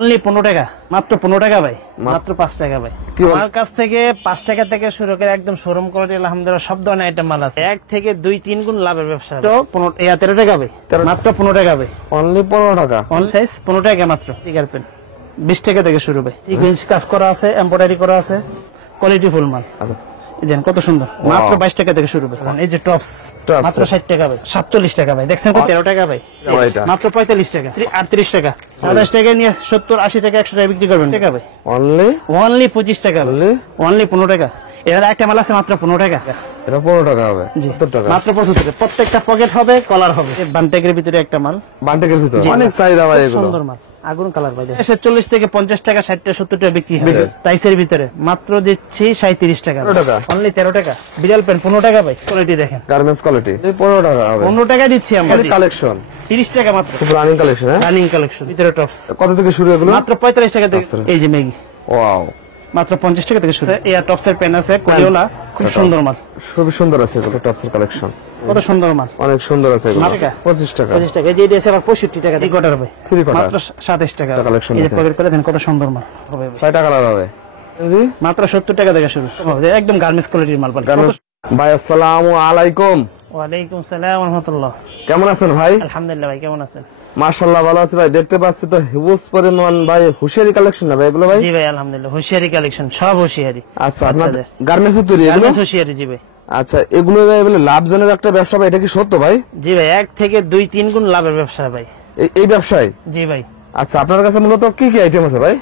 Only 15 টাকা, মাত্র 15 টাকা ভাই, মাত্র 5 টাকা ভাই। আমার কাছ থেকে 5 টাকা থেকে শুরু করে একদম শোরুম কোয়ালিটি আলহামদুলিল্লাহ সব ধরনের আইটেম মাল আছে। 1 থেকে 2-3 গুণ লাভের ব্যবসা। তো 13 টাকা ভাই, মাত্র 15 টাকা ভাই, অনলি 15 টাকা। অন সাইজ 15 টাকা মাত্র। টিকার পেন 20 টাকা থেকে শুরু ভাই। সিকোয়েন্স কাজ করা আছে, এমব্রয়ডারি করা আছে, কোয়ালিটি ফুল মাল। আচ্ছা দেন কত সুন্দর, মাত্র 22 টাকা থেকে শুরু ভাই। এই যে টপস মাত্র 60 টাকা ভাই, 47 টাকা ভাই। দেখছেন কত, 13 টাকা ভাই, মাত্র 45 টাকা, 38 টাকা, 28 টাকা নিয়ে 70, 80 টাকা, 100 টাকা বিক্রি করবেন। টাকা ভাই, অনলি 25 টাকা, অনলি 15 টাকা। এর একটা মাল আছে মাত্র 15 টাকা, এটা 15 টাকা হবে। জি 70 টাকা, মাত্র 75 টাকা। প্রত্যেকটা পকেট হবে, কলার হবে। বান্টেকের ভিতরে একটা মাল, বান্টেকের ভিতরে অনেক চাহিদা ভাই, এগুলো সুন্দর মাল, আগুন কালার ভাই। 40 থেকে 50 টাকা, 60 টাকা, 70 টাকা বিক্রি হবে। টাইসের ভিতরে মাত্র দিচ্ছি 37 টাকা, অনলি 13 টাকা। বিড়াল পেন 15 টাকা ভাই, কোয়ালিটি দেখেন, গার্মেন্টস কোয়ালিটি 15 টাকা হবে। 15 টাকা দিচ্ছি আমরা। কালেকশন 30 টাকা মাত্র, খুব রানিং কালেকশন। হ্যাঁ, রানিং কালেকশন, ভিতরে টপস। কত থেকে শুরু এগুলো? মাত্র 45 টাকা থেকে। এই যে ম্যাগি, ওয়াও, মাত্র 50 টাকা থেকে শুরু। এয়ার টপসের পেন আছে, কোরিওলা, খুব সুন্দর মাল, খুবই সুন্দর আছে এগুলো। টপসের কালেকশন কত সুন্দর মাল, অনেক সুন্দর আছে এগুলো। 25 টাকা। এই যে এটা আছে আবার 65 টাকা। 3 কোয়ার্টার ভাই, 3 কোয়ার্টার মাত্র 27 টাকা। কালেকশন এই যে পকেট করে দেন, কত সুন্দর মাল হবে। 6টা কালার হবে জি, মাত্র 70 টাকা থেকে শুরু। একদম গার্মেন্টস কোয়ালিটির মাল পাবেন। ভাই আসসালামু আলাইকুম। ওয়ালাইকুম আসসালাম ওয়া রাহমাতুল্লাহ। কেমন আছেন ভাই? আলহামদুলিল্লাহ ভাই, কেমন আছেন? মাশাআল্লাহ ভালো আছি ভাই। দেখতে পাচ্ছি তো হিউজ পরিমাণ ভাই হুশিয়ারি কালেকশন না ভাই এগুলো ভাই? জি ভাই আলহামদুলিল্লাহ, হুশিয়ারি কালেকশন, সব হুশিয়ারি। আচ্ছা, আপনাদের গার্মেন্টসের তৈরি এগুলো? গার্মেন্টস হুশিয়ারি, জি ভাই। আচ্ছা, এগুলো ভাই বলে লাভজনক একটা ব্যবসা ভাই, এটা কি সত্য ভাই? জি ভাই, 1 থেকে 2-3 গুণ লাভের ব্যবসা ভাই, এই ব্যবসায়? জি ভাই। আচ্ছা, আপনার কাছে মূলত কি কি আইটেম আছে ভাই?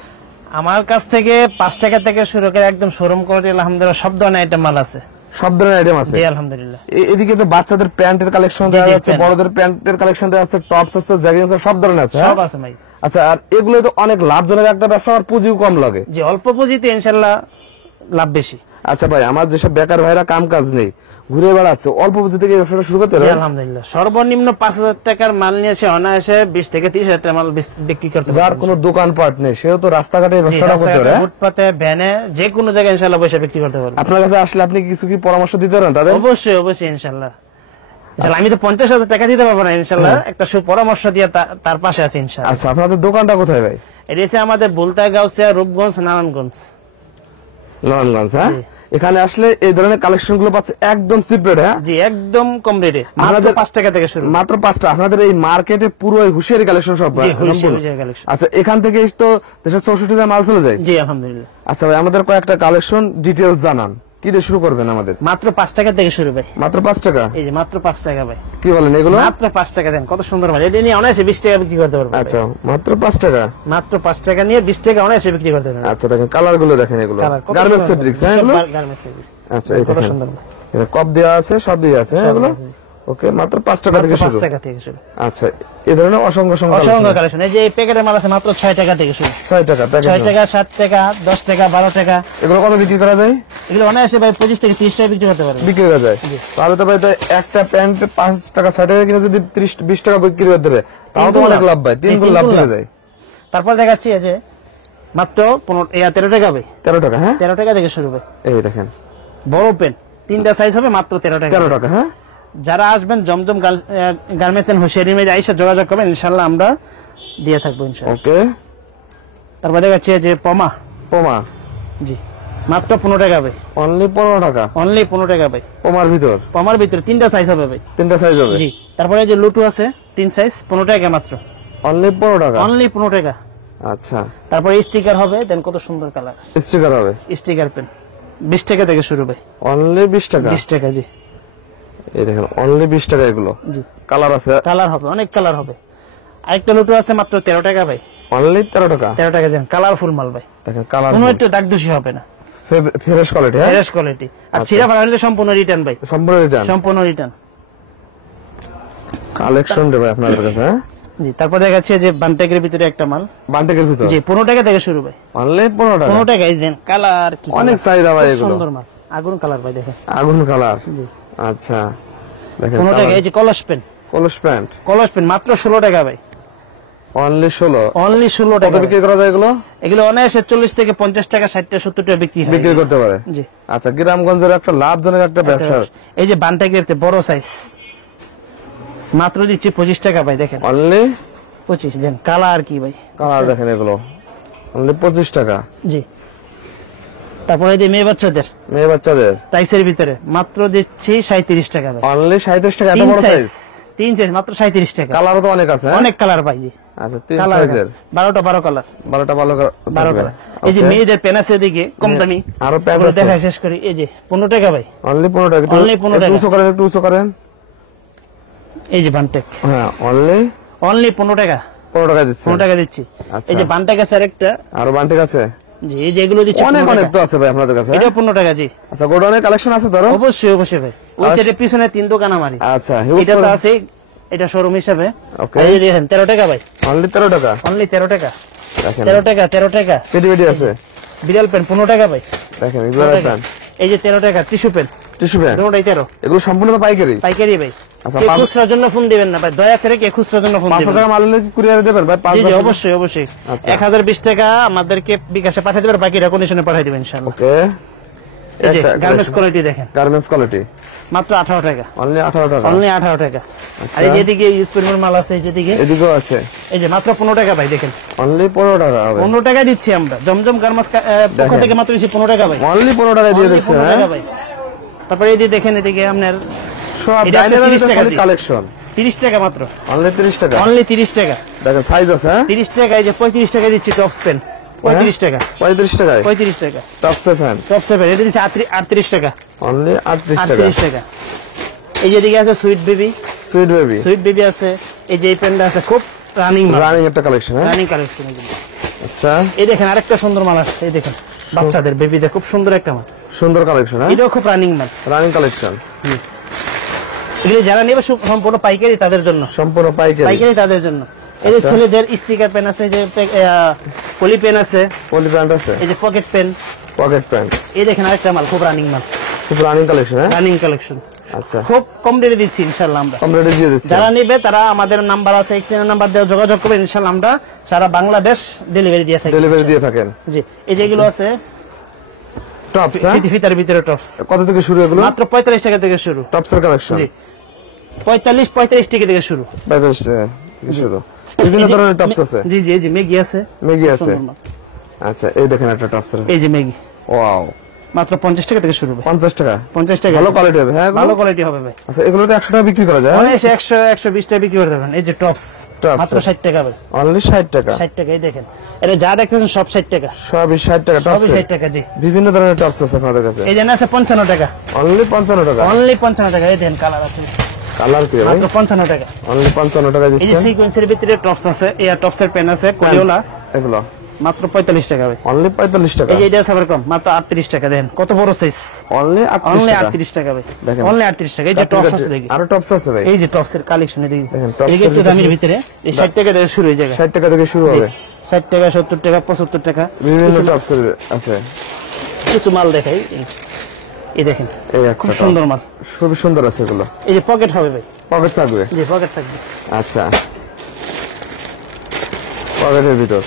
আমার কাছ থেকে 5 টাকা থেকে শুরু করে একদম শোরুম কোয়ালিটি আলহামদুলিল্লাহ সব ধরনের আইটেম মাল আছে। সব ধরনের আইটেম আছে? জি আলহামদুলিল্লাহ। এদিকে তো বাচ্চাদের প্যান্টের কালেকশন দেওয়া যাচ্ছে, বড়দের প্যান্টের কালেকশন দেওয়া আছে, টপস আছে, জ্যাগিংস আছে, সব ধরনের আছে। সব আছে ভাই। আচ্ছা, আর এগুলো তো অনেক লাভজনক একটা ব্যবসা, আর পুঁজিও কম লাগে। জি, অল্প পুঁজিতে ইনশাআল্লাহ লাভ বেশি। আচ্ছা ভাই, আমার যেসব বেকার ভাইরা কাম কাজ নেই, ঘুরে বেড়াচ্ছে, অল্প পুঁজি থেকে এই ব্যবসাটা শুরু করতে জি হবে? আলহামদুলিল্লাহ, সর্বনিম্ন 5000 টাকার মাল নিয়ে এসে অনায়াসে 20 থেকে 30,000 টাকা মাল বিক্রি করতে পারবে। যার কোনো দোকানপাট নেই, সেও তো রাস্তাঘাটে এই ব্যবসাটা করতে পারে, ফুটপাতে, ভ্যানে, যে কোনো জায়গায় ইনশাআল্লাহ বসে বিক্রি করতে পারবে। আপনার কাছে আসলে আপনি কিছু কি পরামর্শ দিতে পারেন তাদের? অবশ্যই অবশ্যই ইনশাআল্লাহ। আমি তো 50,000 টাকা দিতে পারবো না, ইনশাআল্লাহ একটা সুপরামর্শ দিয়ে তার পাশে আছি ইনশাআল্লাহ। আচ্ছা, আপনাদের দোকানটা কোথায় ভাই? এটা হচ্ছে আমাদের বুলতা, গাউসিয়া, রূপগঞ্জ, নারায়ণগঞ্জ। নারায়ণগঞ্জ। হ্যাঁ, এখানে আসলে এই ধরনের কালেকশন গুলো পাচ্ছে একদম চিপ রেট। হ্যাঁ জি, একদম কম রেটে, মাত্র 5 টাকা থেকে শুরু। মাত্র 5টা। আপনাদের এই মার্কেটে পুরো হুশিয়ারি কালেকশন সব? আচ্ছা, এখান থেকে তো দেশের 64 জেলায় মাল চলে যায়? জি আলহামদুলিল্লাহ। আচ্ছা ভাই, আমাদের কয়েকটা কালেকশন ডিটেইলস জানান, কি দিয়ে শুরু করবেন আমাদের? মাত্র 5 টাকা থেকে শুরু ভাই। মাত্র 5 টাকা? এই যে মাত্র 5 টাকা ভাই। কি বলেন এগুলো? মাত্র 5 টাকা দেন, কত সুন্দর ভাই। এটা নিয়ে অনায়াসে 20 টাকা বিক্রি করতে পারবেন। আচ্ছা, মাত্র 5 টাকা? মাত্র 5 টাকা নিয়ে 20 টাকা অনায়াসে বিক্রি করতে পারবেন। আচ্ছা, দেখেন কালার গুলো, দেখেন এগুলো গার্মেন্টস ফেব্রিক্স। হ্যাঁ, এগুলো গার্মেন্টস ফেব্রিক। আচ্ছা, এই দেখেন কপ দেওয়া আছে, সব দিয়ে আছে। হ্যাঁ, এগুলো ওকে, মাত্র 5 টাকা থেকে শুরু। 5 টাকা থেকে শুরু। আচ্ছা, এই ধরনের অসংখ্য কালেকশন। এই যে এই প্যাকেটের মাল আছে মাত্র 6 টাকা থেকে শুরু। 6 টাকা প্যাকেট? 6 টাকা, 7 টাকা, 10 টাকা, 12 টাকা। এগুলো কত বিক্রি করা যায়? এগুলো অনায়াসে ভাই 25 থেকে 30 টাকা বিক্রি করতে পারবেন। বিক্রি করা যায়? তাহলে তো ভাই একটা প্যান্ট 5 টাকা 6 টাকা কিনে যদি 30-20 টাকা বিক্রি করতে পারে, তাও তো অনেক লাভ ভাই, 3 গুণ লাভ হয়ে যায়। তারপর দেখাচ্ছি এই যে মাত্র 13 টাকা ভাই। 13 টাকা? হ্যাঁ, 13 টাকা থেকে শুরু ভাই। এই দেখেন বড় পেন 3টা সাইজ হবে, মাত্র 13 টাকা। 13 টাকা? হ্যাঁ, যারা আসবেন জমজম গার্মেন্টস এন্ড হুশিয়ারি মেজে আইসা যোগাযোগ করবেন, ইনশাআল্লাহ আমরা দিয়ে থাকবো ইনশাআল্লাহ। ওকে। তারপর দেখাচ্ছি যে পমা। জি, মাত্র 15 টাকা ভাই। অনলি 15 টাকা? অনলি 15 টাকা ভাই। পমার ভিতর 3টা সাইজ হবে ভাই। 3টা সাইজ হবে? জি। তারপরে যে লুটু আছে 3 সাইজ, 15 টাকা মাত্র। অনলি 15 টাকা? অনলি 15 টাকা। আচ্ছা, তারপরে স্টিকার হবে, দেন কত সুন্দর কালার স্টিকার হবে। স্টিকার পেন 20 টাকা থেকে শুরু ভাই। অনলি 20 টাকা? 20 টাকা, জি। এই দেখেন অনলি 20 টাকা এগুলো। জি, কালার আছে? কালার হবে, অনেক কালার হবে। আরেকটা লুটু আছে মাত্র 13 টাকা ভাই। অনলি 13 টাকা? 13 টাকা দেন, কালারফুল মাল ভাই। দেখেন কালার, কোনো একটু দাগ দোষী হবে না, ফ্রেশ কোয়ালিটি। হ্যাঁ, ফ্রেশ কোয়ালিটি। আর ছিঁড়া ফাড়া হলে সম্পূর্ণ রিটার্ন ভাই। সম্পূর্ণ রিটার্ন কালেকশন দেবে আপনাদের কাছে? হ্যাঁ জি। তারপর দেখাচ্ছি যে বান্টেকের ভিতরে একটা মাল। বান্টেকের ভিতরে? জি, 15 টাকা থেকে শুরু ভাই। অনলি 15 টাকা? 15 টাকা। এই দেন কালার, কি অনেক চাহিদা ভাই এগুলো। সুন্দর মাল, আগুন কালার ভাই, দেখেন আগুন কালার। জি, আচ্ছা, দেখেন 15 টাকা। এই যে কলস পেন মাত্র 16 টাকা ভাই। অনলি 16? অনলি 16 টাকা বিক্রি করা যায় এগুলো? এগুলো অনায়াসে 40 থেকে 50 টাকা, 60 টাকা, 70 টাকা বিক্রি করতে পারে। জি। আচ্ছা, গ্রামগঞ্জের একটা লাভজনক একটা ব্যবসা। এই যে বান্টেকের বড় সাইজ মাত্র দিচ্ছি 25 টাকা ভাই, দেখেন অনলি 25। দেন কালার, কি ভাই কালার দেখেন এগুলো অনলি 25 টাকা। জি। তারপরে এই যে মেয়ে বাচ্চাদের টাইসের ভিতরে মাত্র দিচ্ছি 37 টাকা ভাই। অনলি 37 টাকা, এত বড় সাইজ। 3 সাইজ মাত্র 37 টাকা। কালারও তো অনেক আছে, অনেক কালার পাই জি। আচ্ছা 3 সাইজের 12টা 12 কালার। 12টা ভালো 12 কালার। এই যে মেয়েদের পেন আছে এদিকে কম দামি, আরো প্যান্ট আছে, দেখা শেষ করি। এই যে 15 টাকা ভাই। অনলি 15 টাকা। অনলি 15 টাকা। 200 করেন। এই যে বানটেক, হ্যাঁ অনলি 15 টাকা। 15 টাকা দিচ্ছি। 15 টাকা দিচ্ছি। আচ্ছা। এই যে বানটেক আছে আরেকটা। আরো বান্টিক আছে জি, এই যে এগুলো দিচ্ছি অনেক 15 অনেক টাকা। তো আছে ভাই আপনাদের কাছে। এটা 15 টাকা জি। আচ্ছা গোডাউনের কালেকশন আছে ধরো। অবশ্যই ভাই। ওই সাইডে পিছনে 3 দোকান আমারই। আচ্ছা এটা তো আছে, এটা শোরুম হিসাবে। ওকে। এই যে দেখেন 13 টাকা ভাই। অনলি 13 টাকা। অনলি 13 টাকা। দেখেন 13 টাকা 13 টাকা। পেটি আছে, বিড়াল পেন 15 টাকা ভাই। দেখেন এগুলো 15 টাকা। প্যান্ট, এই যে 13 টাকা টিস্যু পেন। টিস্যু প্যান্ট, দুটোটাই 13। এগুলো সম্পূর্ণ তো পাইকারি। পাইকারি ভাই। আচ্ছা, কেউ খুচরার জন্য ফোন দিবেন না ভাই, দয়া করে কেউ খুচরার জন্য ফোন 500 দিবেন টাকা না। মাল নিলে কি কুরিয়ারে দেবেন ভাই? জি জি অবশ্যই অবশ্যই। আচ্ছা। 1020 টাকা আমাদেরকে বিকাশে পাঠিয়ে দেবেন, বাকিটা কন্ডিশনে পাঠিয়ে দিবেন ইনশাআল্লাহ। ওকে। এই যে গার্মেন্টস কোয়ালিটি দেখেন, গার্মেন্টস কোয়ালিটি মাত্র 18 টাকা। অনলি 18 টাকা। অনলি 18 টাকা। আর এই যেদিকে ইউজ পরিমাণ মাল আছে, এই যেদিকে এদিকেও আছে, এই যে মাত্র 15 টাকা ভাই দেখেন। অনলি 15 টাকা হবে। 15 টাকা দিচ্ছি আমরা জমজম গার্মেন্টস পক্ষ থেকে মাত্র দিচ্ছি 15 টাকা ভাই। অনলি 15 টাকা দিয়ে Only দিচ্ছে। 15 হ্যাঁ টাকা ভাই। তারপরে এই যে দেখেন এদিকে আপনার সব এটা হচ্ছে 30 টাকা ডাইনামিক জি। কালেকশন 30 টাকা মাত্র। অনলি 30 টাকা। অনলি 30 টাকা। দেখেন সাইজ আছে, হ্যাঁ 30 টাকা। এই যে 35 টাকা দিচ্ছি টপ পেন। 35 টাকা। 35 টাকায় 35 টাকা। টপসে ফ্যান টপ 7 এটা দিচ্ছি 38 টাকা। অনলি 38 টাকা। 38 টাকা। এই যেদিকে আছে sweet baby. Sweet baby, sweet baby আছে। এই যে এই পেনটা আছে খুব রানিং মাল, রানিং একটা কালেকশন। হ্যাঁ রানিং কালেকশন এগুলো। আচ্ছা এই দেখেন আরেকটা সুন্দর মাল আছে, এই দেখেন বাচ্চাদের বেবিদের খুব সুন্দর একটা মাল। সুন্দর কালেকশন। হ্যাঁ এটাও খুব রানিং মাল। রানিং কালেকশন এগুলো যারা নেবে সম্পূর্ণ পাইকারি তাদের জন্য, সম্পূর্ণ পাইকারি। পাইকারি তাদের জন্য। এই যে আচ্ছা। ছেলেদের স্টিকার পেন আছে, যে পলি পেন আছে, পলি প্যান্ট আছে, এই যে পকেট পেন। পকেট প্যান্ট, এই দেখেন আরেকটা মাল খুব রানিং মাল, খুব রানিং কালেকশন। হ্যাঁ রানিং কালেকশন। আচ্ছা খুব কম রেটে দিচ্ছি ইনশাআল্লাহ আমরা। কম রেটে দিয়ে দিচ্ছি। যারা নেবে তারা আমাদের নাম্বার আছে, এক্সচেঞ্জ নাম্বার দিয়ে যোগাযোগ করবে, ইনশাআল্লাহ আমরা সারা বাংলাদেশ ডেলিভারি দিয়ে থাকি। ডেলিভারি দিয়ে থাকেন। জি। এই যেগুলো আছে টপস, হ্যাঁ ফিতার ভিতরে টপস, কত থেকে শুরু এগুলো? মাত্র 45 টাকা থেকে শুরু। টপসের কালেকশন জি 45 টাকা থেকে শুরু। 45 টাকা থেকে শুরু। বিভিন্ন ধরনের টপস আছে। জি জি। এই যে মেগি আছে, মেগি আছে। সুন্দর মাল। আচ্ছা এই দেখেন একটা টপসের, এই যে মেগি ওয়াও মাত্র 50 টাকা থেকে শুরু ভাই। 50 টাকা। 50 টাকা ভালো কোয়ালিটি হবে। হ্যাঁ ভালো কোয়ালিটি হবে ভাই। আচ্ছা এগুলো তো 100 টাকা বিক্রি করা যায়। অনেক 100 120 টাকা বিক্রি করে দেবেন। এই যে টপস টপস মাত্র 60 টাকা ভাই। অনলি 60 টাকা। 60 টাকা। এই দেখেন এটা যা দেখতেছেন সব 60 টাকা। সবই 60 টাকা টপস। সবই 60 টাকা জি। বিভিন্ন ধরনের টপস আছে আপনাদের কাছে। এই যে আছে 55 টাকা। অনলি 55 টাকা। অনলি 55 টাকা। এই দেখেন কালার আছে কালার কি ভাই? মাত্র 55 টাকা। অনলি 55 টাকা এই যে দিচ্ছেন। সিকোয়েন্সের ভিতরে টপস আছে, এয়ার টপসের পেন আছে কলিওলা, এগুলো মাত্র 45 টাকা ভাই। অনলি 45 টাকা। এই যে এটা আছে আবার কম, মাত্র 38 টাকা। দেখেন কত বড় সাইজ। অনলি অনলি 38 টাকা। 38 টাকা ভাই। দেখেন। অনলি 38 টাকা। এই যে টপস আছে দেখি, আরো টপস আছে ভাই। এই যে টপসের কালেকশন দেখি, দেখেন, টপসের এই একটু দামের ভিতরে এই 60 টাকা থেকে শুরু হয়ে যায়। 60 টাকা থেকে শুরু হবে। 60 টাকা, 70 টাকা, 75 টাকা। বিভিন্ন টপস আছে। কিছু মাল দেখাই, এই দেখেন এই একটা খুব সুন্দর মাল। খুব সুন্দর আছে এগুলো। এই যে পকেট হবে ভাই। পকেট থাকবে। জি পকেট থাকবে। আচ্ছা পকেটের ভিতর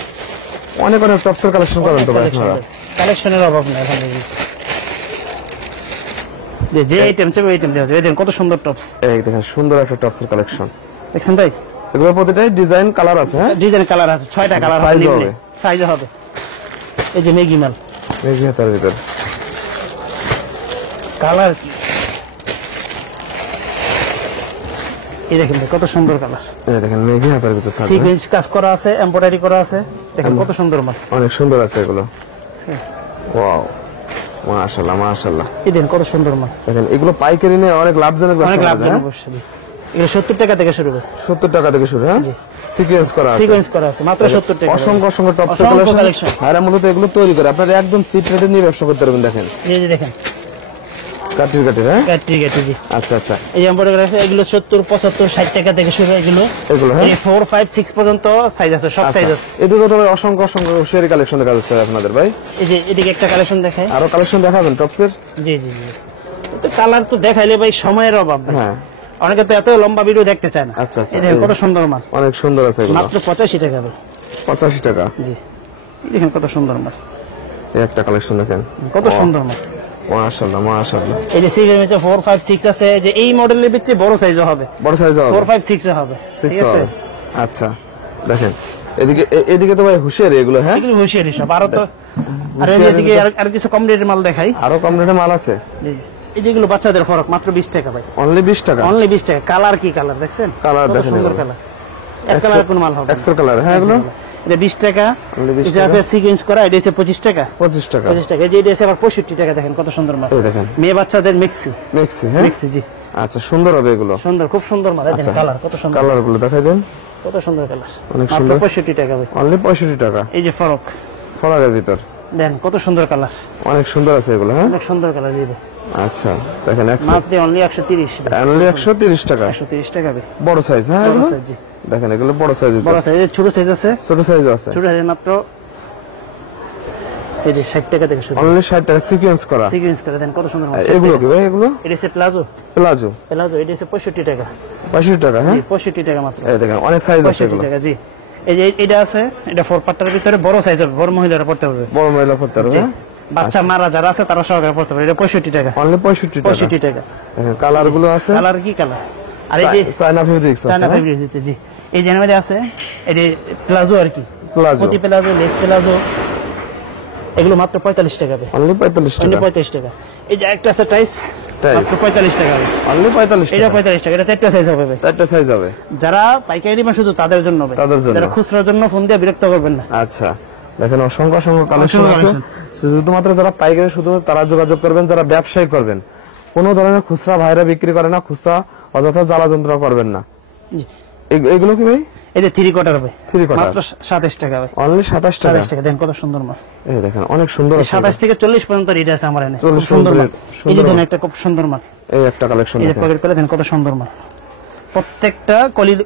অনেক অনেক টপসের কালেকশন করেন তো ভাই আপনারা? কালেকশনের অভাব নেই এখানে। যে আইটেম চাই ওই আইটেম দেওয়া যাবে। এই দেখেন কত সুন্দর টপস। এই দেখেন সুন্দর একটা টপসের কালেকশন দেখছেন ভাই? এগুলো প্রতিটাই ডিজাইন কালার আছে। হ্যাঁ ডিজাইন কালার আছে, 6টা কালার Size হবে, হবে। সাইজ হবে। এই যে মেগি মাল এই যে হাতের ভিতর কালার কি, এই দেখেন ভাই কত সুন্দর কালার। এই দেখেন মেঘি হাতের ভিতর থাকবে। সিকোয়েন্স কাজ করা আছে, এমব্রয়ডারি করা আছে। দেখেন কত সুন্দর মাল, অনেক সুন্দর আছে এগুলো। ওয়াও মাশাআল্লাহ মাশাআল্লাহ। এই দেখেন কত সুন্দর মাল। দেখেন এগুলো পাইকারি নিয়ে অনেক লাভজনক অনেক ব্যবসা। লাভজনক অবশ্যই। এগুলো 70 টাকা থেকে শুরু হবে। 70 টাকা থেকে শুরু। হ্যাঁ সিকোয়েন্স করা আছে। সিকোয়েন্স করা আছে মাত্র 70 টাকা। অসংখ্য অসংখ্য টপসের অসংখ্য কালেকশন। আর মূলত এগুলো তৈরি করে আপনারা একদম সিট রেটে নিয়ে ব্যবসা করতে পারবেন। দেখেন এই যে দেখেন কাটির কাটির। হ্যাঁ ঠিক আছে জি। আচ্ছা আচ্ছা এই এমব্রয়ডারি আছে, এগুলো 70 75 60 টাকা থেকে শুরু। এগুলো এগুলো হ্যাঁ এই 4 5 6 পর্যন্ত সাইজ আছে, সব সাইজ আছে। এদিকে তো ভাই অসংখ্য অসংখ্য শেয়ারি কালেকশন দেখা যাচ্ছে আপনাদের ভাই। এই যে এদিকে একটা কালেকশন দেখাই। আরো কালেকশন দেখাবেন টপসের? জি জি জি। তো কালার তো দেখাইলে ভাই সময়ের অভাব ভাই। হ্যাঁ অনেকে তো এত লম্বা ভিডিও দেখতে চায় না। আচ্ছা আচ্ছা। এই দেখেন কত সুন্দর মাল, অনেক সুন্দর আছে এগুলো। মাত্র 85 টাকা ভাই। 85 টাকা। জি এই দেখেন কত সুন্দর মাল, এই একটা কালেকশন দেখেন কত সুন্দর মাল। মাশাআল্লাহ মাশাআল্লাহ। এই যে সিগনেচার 4 5 6 আছে, যে এই মডেলের ভিতরে বড় সাইজও হবে, বড় সাইজ হবে, 4 5 6 এ হবে। 6 ঠিক আছে। হবে। আচ্ছা দেখেন এদিকে তো ভাই হুঁশিয়ারি এগুলো, হ্যাঁ এগুলো হুঁশিয়ারি সব। আরো তো আর এদিকে আর কিছু কম রেটের মাল দেখাই। আরো কম রেটে মাল আছে। এই যেগুলো বাচ্চাদের ফরক মাত্র 20 টাকা ভাই, অনলি 20 টাকা। অনলি 20 টাকা। কালার কি কালার দেখছেন, কালার কত দেখেন, সুন্দর কালার, এক কালার কোন মাল হবে না। এক্সেল কালার, হ্যাঁ এগুলো এটা 20 টাকা। only 20 এটা আছে সিকোয়েন্স করা, এটা হচ্ছে 25 টাকা। 25 টাকা। 25 টাকা। এই যে এটা আছে আবার 65 টাকা। দেখেন কত সুন্দর মাল, এই দেখেন মেয়ে বাচ্চাদের মিক্সি, মেক্সি, হ্যাঁ মিক্সি জি। আচ্ছা, সুন্দর হবে এগুলো, সুন্দর, খুব সুন্দর মাল। দেখেন কালার কত সুন্দর, কালার গুলো দেখাই দেন, কত সুন্দর কালার, অনেক মাত্র সুন্দর। 65 টাকা ভাই। অনলি 65 টাকা। এই যে ফরক, ফরাকের ভিতর দেন কত সুন্দর কালার, অনেক সুন্দর আছে এগুলো, হ্যাঁ অনেক সুন্দর কালার জি ভাই। আচ্ছা দেখেন এক্সেল, মাত্র অনলি 130, অনলি 130 টাকা। 130 টাকা ভাই। বড় সাইজ, হ্যাঁ বড় এগুলো সাইজ জি, দেখেন, এগুলো বড় সাইজ, বড় সাইজ। ছোট সাইজ আছে, ছোট সাইজ আছে, ছোট সাইজ মাত্র এই যে 60 টাকা থেকে শুরু। অনলি 60 টাকা। সিকোয়েন্স করা, সিকোয়েন্স করে দেন কত সুন্দর মাল। এগুলো কি ভাই? এগুলো এটা হচ্ছে প্লাজো, প্লাজো, প্লাজো। এটা হচ্ছে 65 টাকা, 65 টাকা, হ্যাঁ জি 65 টাকা মাত্র। এই দেখেন অনেক সাইজ আছে 65 এগুলো। টাকা জি। এই যে এটা আছে, এটা 4 পাট্টার ভিতরে বড় সাইজ হবে, বড় মহিলারা পড়তে পারবে। বড় মহিলা পড়তে পারবে, হ্যাঁ? বাচ্চা মারা যারা আছে তারা সহকারে পড়তে পারবে। এটা 65 টাকা, অনলি 65 টাকা। 65 টাকা। দেখেন কালার গুলো আছে, কালার কি কালার, আর এই যে চায়না ফেব্রিক্স আছে, চায়না ফেব্রিক দিতে জি। এই যে মধ্যে আছে এই যে প্লাজো আর কি, প্লাজো, প্রতি প্লাজো, লেস প্লাজো, এগুলো মাত্র 45 টাকা ভাই, অনলি 45 অনলি টাকা। 45 টাকা। এই যে একটা আছে টাইস, টাইস। মাত্র 45 টাকা ভাই, অনলি 45 এটা টাকা। 45 টাকা। এটা চারটা সাইজ হবে ভাই। চারটা সাইজ হবে। যারা পাইকারি নেবেন শুধু তাদের জন্য ভাই, তাদের জন্য। যারা খুচরার জন্য ফোন দিয়ে বিরক্ত করবেন না। আচ্ছা দেখেন অসংখ্য অসংখ্য কালেকশন অসংখ্য আছে। collection। শুধুমাত্র যারা পাইকারি, শুধু তারা যোগাযোগ করবেন, যারা ব্যবসায়ী করবেন। কোনো ধরনের খুচরা ভাইরা বিক্রি করে না, খুচরা অযথা জ্বালা যন্ত্রণা করবেন না। জি। এগুলো কি ভাই? এই যে 3 কোয়ার্টার ভাই, 3 কোয়ার্টার, মাত্র 27 টাকা ভাই, অনলি 27 টাকা। 27 টাকা। দেন কত সুন্দর মাল, এই দেখেন অনেক সুন্দর আছে। 27 থেকে 40 পর্যন্ত রেট আছে আমার এখানে, 40 খুব সুন্দর মাল। সুন্দর এই যে দেন মাল। একটা খুব সুন্দর মাল, এই একটা কালেকশন এই যে দেখেন, পকেট করে দেন কত সুন্দর মাল। প্রত্যেকটা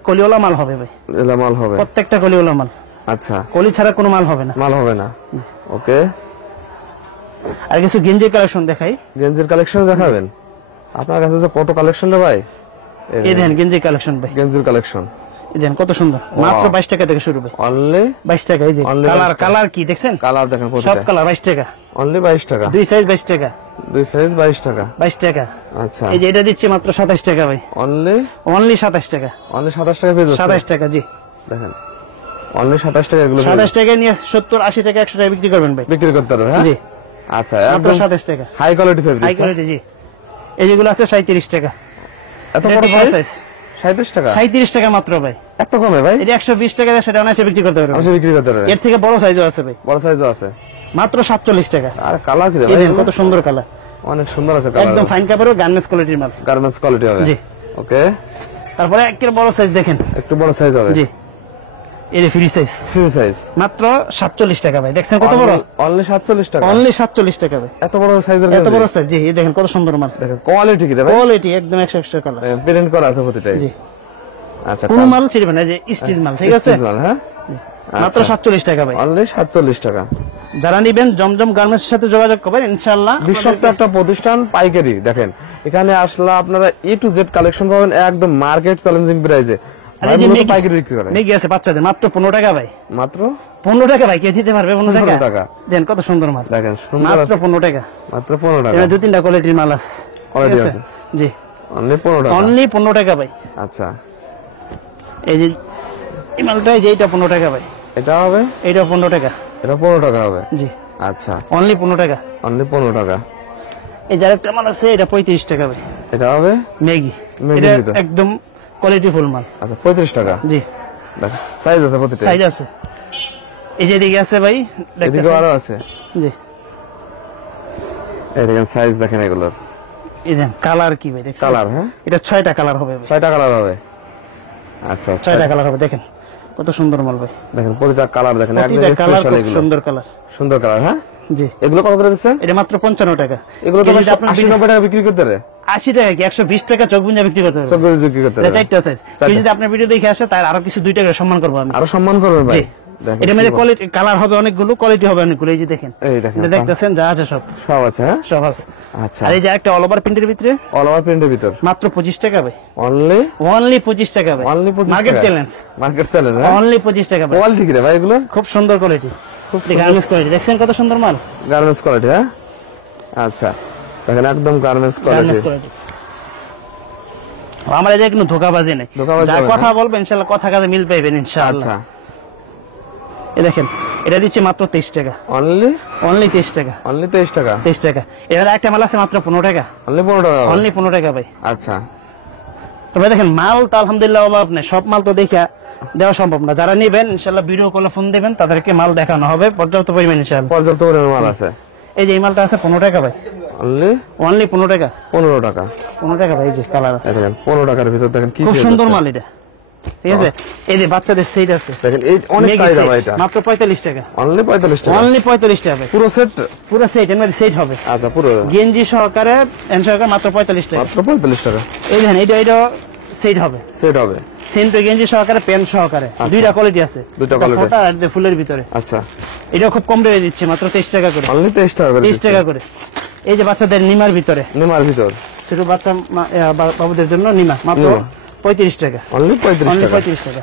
কলিওয়ালা মাল হবে ভাই, এলা মাল হবে। প্রত্যেকটা কলিওয়ালা মাল, আচ্ছা, কলি ছাড়া কোনো মাল হবে না। মাল হবে না। ওকে, আর কিছু গেঞ্জির কালেকশন দেখাই। গেঞ্জির কালেকশন দেখাবেন? আপনার কাছে যে কত কালেকশন রে ভাই। এই দেন গেঞ্জির কালেকশন ভাই, গেঞ্জির কালেকশন এই দেন কত সুন্দর, মাত্র 22 টাকা থেকে শুরু ভাই, অনলি 22 টাকা। এই যে Only কালার, 22 টাকা। কালার কি দেখছেন, কালার দেখেন সব প্রতিটা, কালার 22 টাকা। অনলি 22 টাকা। দুই সাইজ 22 টাকা, দুই সাইজ 22 টাকা। 22 টাকা। আচ্ছা, এই যে এটা দিচ্ছে মাত্র 27 টাকা ভাই, অনলি অনলি 27 টাকা, অনলি 27 টাকা পেয়ে যাচ্ছে। 27 টাকা জি। দেখেন অনলি 27 টাকা এগুলো 27 টাকা নিয়ে 70, 80 টাকা, 100 টাকা বিক্রি করবেন ভাই। বিক্রি করতে পারবে, হ্যাঁ জি, আচ্ছা, মাত্র একদম 27 টাকা, high quality high fabric. Quality জি। এই যেগুলো আছে 37 টাকা, এত এটা বড় একটু বড় সাইজ size। 37 টাকা। 37 টাকা মাত্র ভাই, এত কমে ভাই? এটা 120 টাকা দেয়, সেটা অনায়াসে বিক্রি করতে পারবেন। আমি বিক্রি করতে পারবে। এর থেকে বড় সাইজও আছে ভাই, বড় সাইজও আছে, মাত্র 47 টাকা। আর কালার কি রে এই ভাই? দেন কত সুন্দর কালার, অনেক সুন্দর আছে একদম কালার, ফাইন কাপড়ের গার্মেন্টস কোয়ালিটির মাল। গার্মেন্টস কোয়ালিটি হবে। জি। ওকে, তারপরে একের বড় সাইজ দেখেন, একটু বড় সাইজ হবে। জি। এই যে ফ্রি সাইজ, ফ্রি সাইজ মাত্র 47 টাকা ভাই। দেখছেন কত বড়, অনলি 47 টাকা। অনলি 47 টাকা ভাই, এত বড় সাইজের এত বড় সাইজ জি। এই দেখেন কত সুন্দর মাল, দেখেন কোয়ালিটি কি রে ভাই? কোয়ালিটি একদম 100 কালার প্রিন্ট করা আছে প্রতিটাই। জি। আচ্ছা, কোন মাল ছিড়বে না, যে স্টিচ মাল, ঠিক আছে। স্টিচ মাল, হ্যাঁ মাত্র 47 টাকা ভাই। অনলি 47 টাকা। যারা নিবেন জমজম গার্মেন্টস এর সাথে যোগাযোগ করবেন ইনশাআল্লাহ। বিশ্বস্ত একটা প্রতিষ্ঠান, পাইকারি। দেখেন এখানে আসলে আপনারা এ টু জেড কালেকশন পাবেন একদম মার্কেট চ্যালেঞ্জিং প্রাইসে। আর এই যে পাইকারি বিক্রি করে মেগি আছে বাচ্চাদের, মাত্র 15 টাকা ভাই, মাত্র 15 টাকা ভাই। কে দিতে পারবে 15 15 টাকা? টাকা। দেন কত সুন্দর মাল, দেখেন সুন্দর মাত্র আছে, 15 টাকা। মাত্র 15 টাকা। এখানে 2-3টা কোয়ালিটির মাল আছে, Quality ঠিক আছে। জি। অনলি 15 টাকা। অনলি 15 টাকা ভাই। আচ্ছা, এই যে এই মালটাই যে, এটা 15 টাকা ভাই, এটা হবে, এটা 15 টাকা এটা 15 টাকা হবে। জি, আচ্ছা, অনলি 15 টাকা। অনলি 15 টাকা। এই যার একটা মাল আছে, এটা 35 টাকা ভাই, এটা হবে ম্যাগি, ম্যাগি এটা ভিতর। একদম কোয়ালিটি ফুল মাল। আচ্ছা, 35 টাকা। জি, দেখেন সাইজ আছে প্রতিটা। সাইজ আছে। এই যে এদিকে আছে ভাই, এদিকে দেখতেছেন? আরো আছে। জি, এই দেখেন সাইজ দেখেন এগুলোর। এই দেন কালার কি ভাই, দেখছেন? কালার, হ্যাঁ এটা 6টা কালার হবে ভাই, 6টা কালার হবে। আচ্ছা, 6টা কালার হবে। দেখেন কত সুন্দর মাল ভাই, দেখেন প্রতিটা কালার দেখেন একদম প্রতিটা কালার স্পেশাল খুব এগুলো। সুন্দর কালার। সুন্দর কালার, হ্যাঁ জি, এগুলো কত করে দিচ্ছেন? এটা মাত্র 55 টাকা। এগুলো তো কেউ যদি আপনার 80-90 টাকা বিক্রি করতে রে। 80 টাকা কি 120 টাকা চোখ বুঝা বিক্রি করতে হবে। সব কিছু বিক্রি করতে এটা রে। 4টা সাইজ। কেউ যদি আপনার ভিডিও দেখে আসে তার আরো কিছু 2 টাকা সম্মান করব আমি। আরো সম্মান করবেন ভাই। জি, দেখেন এটা মধ্যে কি কোয়ালিটি কালার হবে অনেকগুলো, কোয়ালিটি হবে অনেকগুলো। এই যে দেখেন, এই দেখেন এটা দেখতেছেন যা আছে সব, সব আছে, হ্যাঁ সব আছে। আচ্ছা, আর এই যে একটা অল ওভার প্রিন্টের ভিতরে অল ওভার প্রিন্টের ভিতর মাত্র 25 টাকা ভাই, অনলি অনলি 25 টাকা ভাই, অনলি 25 মার্কেট টাকা। চ্যালেঞ্জ, মার্কেট চ্যালেঞ্জ, হ্যাঁ অনলি 25 টাকা ভাই। কোয়ালিটি কি রে ভাই এগুলো? খুব সুন্দর কোয়ালিটি, খুব গার্মেন্টস কোয়ালিটি। দেখছেন কত সুন্দর মাল, গার্মেন্টস কোয়ালিটি, হ্যাঁ আচ্ছা দেখেন একদম গার্মেন্টস কোয়ালিটি। Garments quality. আমার এই যে কোনো ধোকাবাজি নেই, ধোঁকাবাজি যা হবে না। কথা বলবেন ইনশাআল্লাহ কথা কাজে মিল পাইবেন ইনশাআল্লাহ। আচ্ছা এই দেখেন এটা দিচ্ছি মাত্র 23 টাকা, অনলি অনলি 23 টাকা, অনলি 23 টাকা, 23 টাকা। এখানে একটা মাল আছে মাত্র 15 টাকা, অনলি 15 টাকা, অনলি 15 টাকা ভাই। আচ্ছা তবে দেখেন মাল তো আলহামদুলিল্লাহ অভাব নেই, সব মাল তো দেখা দেওয়া সম্ভব না। যারা নেবেন ইনশাআল্লাহ ভিডিও কলে ফোন দিবেন, তাদেরকে মাল দেখানো হবে পর্যাপ্ত পরিমাণ ইনশাআল্লাহ। পর্যাপ্ত পরিমাণ মাল আছে। এই যে এই মালটা আছে 15 টাকা ভাই, অনলি অনলি 15 টাকা, 15 টাকা, 15 টাকা ভাই। এই যে কালার আছে, দেখেন 15 টাকার ভিতর দেখেন কি খুব পেয়ে সুন্দর যাচ্ছে। মাল এটা, ঠিক আছে। এই যে বাচ্চাদের সেট আছে, দেখেন এই অনেক মেগি চাহিদা set, ভাই এটা, মাত্র 45 টাকা, অনলি 45 টাকা, অনলি 45 টাকা ভাই। পুরো সেট, পুরো সেট এর মধ্যে সেট হবে, আচ্ছা পুরো গেঞ্জি সহকারে এন সহকারে মাত্র 45 টাকা। মাত্র 45 টাকা এই দেখেন এটা সেট হবে, সেট হবে, সেন্টো গেঞ্জি সহকারে প্যান্ট সহকারে, দুইটা কোয়ালিটি আছে, দুইটা একটা quality। ফোটা আর একটা ফুলের ভিতরে। আচ্ছা এটা খুব কম রেটে দিচ্ছে মাত্র 23 টাকা করে, অনলি 23 টাকা করে 23 টাকা করে। এই যে বাচ্চাদের নিমার ভিতরে, নিমার ভিতর ছোট বাচ্চা বাবুদের জন্য নিমা মাত্র নিমা। 35 টাকা, অনলি 35 অনলি টাকা, 35 টাকা।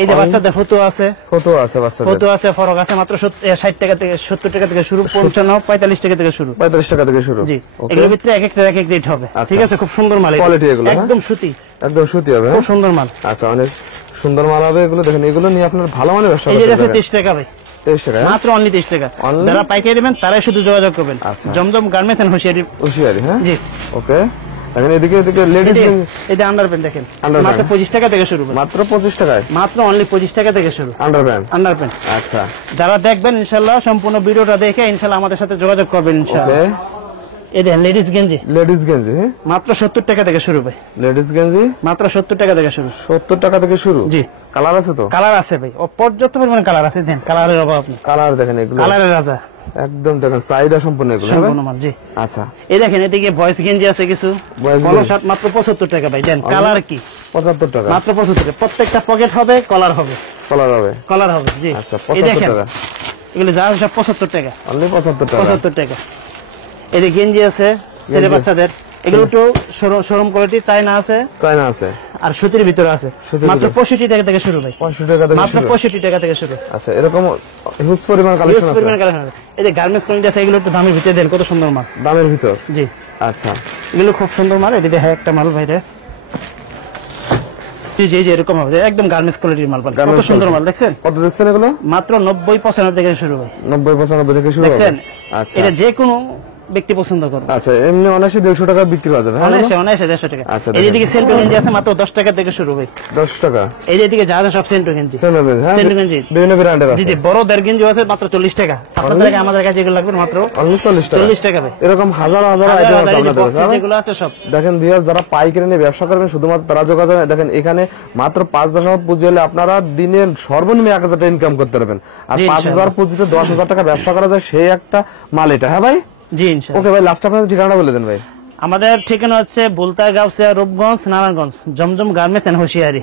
এই যে বাচ্চাদের ফটো আছে, কত আছে বাচ্চাদের, ফটো আছে, ফরক আছে মাত্র 60 টাকা থেকে 70 টাকা থেকে শুরু, 55 45 টাকা থেকে শুরু। 45 টাকা থেকে শুরু, জি, ওকে এগুলোর ভিতরে এক একটা এক এক রেট হবে, আচ্ছা। ঠিক আছে। খুব সুন্দর মাল, Quality এগুলো, হ্যাঁ? একদম সুতি, একদম সুতি হবে, খুব সুন্দর মাল। আচ্ছা অনেক সুন্দর মাল হবে এগুলো, দেখেন এগুলো নিয়ে আপনার ভালো মানের ব্যবসা এই যে করতে আছে পারেন। 23 টাকা ভাই, 23 টাকা, হ্যাঁ? মাত্র অনলি 23 টাকা। Only? যারা পাইকারি নেবেন তারাই শুধু যোগাযোগ করবেন, আচ্ছা। জমজম গার্মেন্টস এন্ড হুশিয়ারি। হুঁশিয়ারি, হ্যাঁ জি, ওকে। দেখেন এদিকে এদিকে লেডিস এই যে আন্ডারপ্যান্ট দেখেন, Underpant। মাত্র 25 টাকা থেকে শুরু ভাই, মাত্র 25 টাকায় মাত্র অনলি 25 টাকা থেকে শুরু আন্ডারপ্যান্ট, আন্ডারপ্যান্ট। আচ্ছা যারা দেখবেন ইনশাআল্লাহ সম্পূর্ণ ভিডিওটা দেখে ইনশাআল্লাহ আমাদের সাথে যোগাযোগ করবেন ইনশাআল্লাহ। ওকে। এই দেখেন লেডিস গেঞ্জি লেডিস গেঞ্জি, হ্যাঁ মাত্র 70 টাকা থেকে শুরু ভাই, লেডিস গেঞ্জি মাত্র 70 টাকা থেকে শুরু। 70 টাকা থেকে শুরু, জি, কালার আছে তো, কালার আছে ভাই, পর্যাপ্ত পরিমাণে কালার আছে। দেন কালারের অভাব নেই, কালার দেখেন এগুলো কালারের রাজা, একদম দেখেন চাহিদা সম্পূর্ণ এগুলো, হ্যাঁ ভাই? সম্পূর্ণ মাল। জি, আচ্ছা এই দেখেন এদিকে বয়েস গেঞ্জি আছে কিছু, Boys কলার গেঞ্জি। শার্ট মাত্র 75 টাকা ভাই। দেন কালার কি 75 টাকা, মাত্র 75 টাকা, প্রত্যেকটা পকেট হবে, কলার হবে, কালার হবে, কলার হবে। জি, আচ্ছা এই 75 দেখেন টাকা, এগুলো যা সব 75 টাকা, অনলি 75 টাকা, 75 টাকা। এই যে গেঞ্জি আছে ছেলে বাচ্চাদের, এগুলো একটু শোরুম কোয়ালিটি, চায়না আছে চায়না আছে, আর সুতির ভিতরে আছে, সুতির মাত্র ভিতরে। 65 টাকা থেকে শুরু ভাই, 65 টাকা থেকে মাত্র শুরু, 65 টাকা থেকে শুরু। আচ্ছা এরকম হিউজ পরিমাণ Huge কালেকশন আছে পরিমাণে কালেকশন আছে। এই যে গার্মেন্টস কোয়ালিটি আছে, এগুলো একটু দামের ভিতরে দেন, কত সুন্দর মাল। দামের ভিতর, জি, আচ্ছা এগুলো খুব সুন্দর মাল। এটি দেখে একটা মাল ভাইরে, জি জি জি, এরকম হবে একদম গার্মেন্টস কোয়ালিটির মাল পাবেন। কত Garments সুন্দর quality। মাল দেখছেন, কত দিচ্ছেন এগুলো? মাত্র 90-95 থেকে শুরু ভাই, 90-95 থেকে শুরু হবে, দেখছেন। আচ্ছা এটা যে কোনো ব্যক্তি পছন্দ করবে, আচ্ছা এমনি অনায়াসে 150 টাকা বিক্রি করা যাবে, হ্যাঁ অনায়াসে অনায়াসে 150 টাকা। আচ্ছা, এই দেখেন। দিকে সেন্টো গেঞ্জি আছে মাত্র 10 টাকা থেকে শুরু ভাই, 10 টাকা, এই যে দিকে যা যা সব সেন্টো গেঞ্জি, সেন্ট হবে, হ্যাঁ সেন্টো গেঞ্জি। বিভিন্ন ব্র্যান্ডের জি আছে, জি, বড় দের গেঞ্জি আছে মাত্র 40 টাকা। আপনাদের কাছে আমাদের কাছে এগুলো লাগবে মাত্র অনলি 40 টাকা, 40 টাকা ভাই। এরকম হাজার হাজার হাজার আইটেম হাজার আছে এই যে আপনাদের box কাছে, হ্যাঁ ভাই? যেগুলো আছে সব, দেখেন ভিউয়ার্স যারা পাইকারি নিয়ে ব্যবসা করবেন শুধুমাত্র তারা যোগাযোগ, দেখেন এখানে মাত্র 5,000 পুঁজি হলে আপনারা দিনের সর্বনিম্ন 1,000 টাকা ইনকাম করতে পারবেন, আর জি, 5,000 ইনশাআল্লাহ। পুঁজিতে 10,000 টাকা ব্যবসা করা যায়, সেই একটা মাল এটা, হ্যাঁ ভাই? জি ইনশাআল্লাহ। ওকে ভাই, লাস্ট আপনাদের ঠিকানাটা বলে দেন ভাই। আমাদের ঠিকানা হচ্ছে বুলতা, গাউসিয়া, রূপগঞ্জ, নারায়ণগঞ্জ, জমজম গার্মেন্টস এন্ড হুশিয়ারি।